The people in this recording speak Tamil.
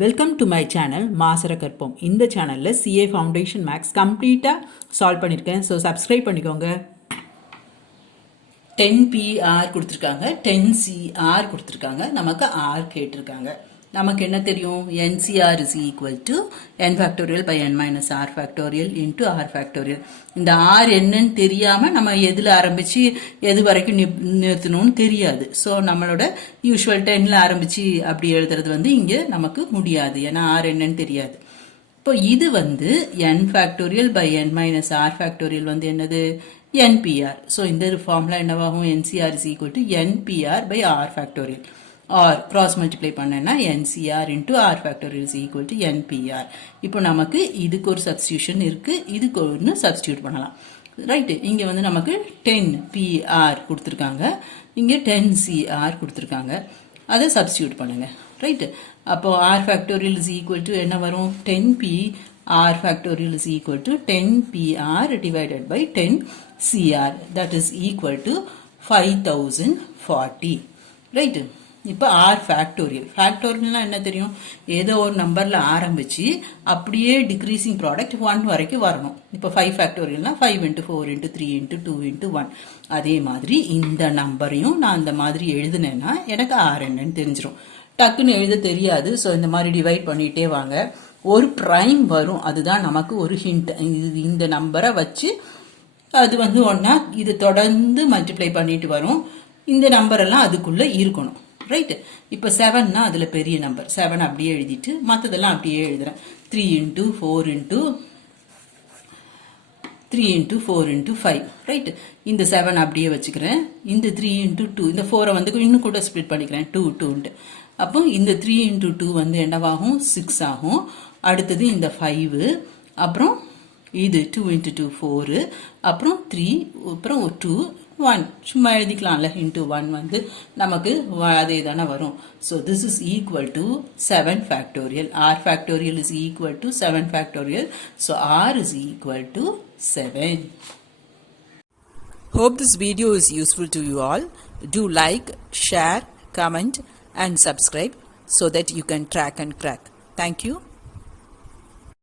வெல்கம் டு மை சேனல் மாசரகற்போம். இந்த சேனலில் சிஏ ஃபவுண்டேஷன் மேக்ஸ் கம்ப்ளீட்டாக சால்வ் பண்ணியிருக்கேன். ஸோ சப்ஸ்கிரைப் பண்ணிக்கோங்க. 10PR கொடுத்துருக்காங்க, 10CR கொடுத்துருக்காங்க, நமக்கு R கேட்டிருக்காங்க. நமக்கு என்ன தெரியும்? NCR is equal to n factorial by n minus R factorial into R factorial. இந்த R என்னன்னு தெரியாமல் நம்ம எதில் ஆரம்பித்து எது வரைக்கும் நிறுத்தணும்னு தெரியாது. ஸோ நம்மளோட யூஸ்வல் 10ல் ஆரம்பித்து அப்படி எழுதுறது வந்து இங்கே நமக்கு முடியாது, ஏன்னா R என்னன்னு தெரியாது. இப்போ இது வந்து n factorial by n minus R factorial வந்து என்னது? NPR. ஸோ இந்த ஃபார்முலா என்னவாகும்? NCR is equal to NPR by R factorial. or cross multiply பண்ணனா NCR into R factorial is equal to NPR. இப்போ நமக்கு இதுக்கு ஒரு substitution இருக்கு, இதுக்கு ஒன்று substitute பண்ணலாம். ரைட், இங்கே வந்து நமக்கு 10PR கொடுத்துருக்காங்க, இங்கே 10CR கொடுத்துருக்காங்க. அதை substitute பண்ணுங்க. ரைட், அப்போ R factorial is equal to என்ன வரும்? 10P R factorial is equal to 10PR divided by 10CR, that is equal to 5040. Right, இப்போ R ஃபேக்டோரியல். ஃபேக்டோரியல்னா என்ன தெரியும்? ஏதோ ஒரு நம்பரில் ஆரம்பித்து அப்படியே டிக்ரீசிங் ப்ராடக்ட் 1 வரைக்கும் வரணும். இப்போ 5 ஃபேக்டோரியல்னா 5 into 4 into 3 into 2 into 1. அதே மாதிரி இந்த நம்பரையும் நான் அந்த மாதிரி எழுதுனேன்னா எனக்கு R என்னன்னு தெரிஞ்சிடும். டக்குன்னு எழுத தெரியாது. ஸோ இந்த மாதிரி டிவைட் பண்ணிகிட்டே வாங்க, ஒரு ப்ரைம் வரும். அதுதான் நமக்கு ஒரு ஹிண்ட். இந்த நம்பரை வச்சு அது வந்து ஒன்றா இது தொடர்ந்து மல்டிப்ளை பண்ணிட்டு வரும். இந்த நம்பரெல்லாம் அதுக்குள்ளே இருக்கணும். ரைட்டு, இப்போ 7னா அதில் பெரிய நம்பர் 7 அப்படியே எழுதிட்டு மற்றதெல்லாம் அப்படியே எழுதுறேன். 3 into 4 into 3 into 4 into 5. Right, இந்த 7 அப்படியே வச்சுக்கிறேன். இந்த 3 into 2, இந்த 4 வந்து இன்னும் கூட ஸ்ப்ளிட் பண்ணிக்கிறேன் 2 2. அப்போ இந்த 3 into 2 வந்து என்னவாகும்? 6 ஆகும். அடுத்தது இந்த 5, அப்புறம் இது 2 into 2 4, அப்புறம் 3, அப்புறம் 2 1 சும்மா எழுதிக்கலாம்ல. இன்ட்டு 1 வந்து நமக்கு அதே தானே வரும். So this is equal to 7 factorial. R factorial is equal to 7 factorial. So R is equal to 7. Hope this video is useful to you all. Do like, share, comment and subscribe so that you can track and crack. Thank you.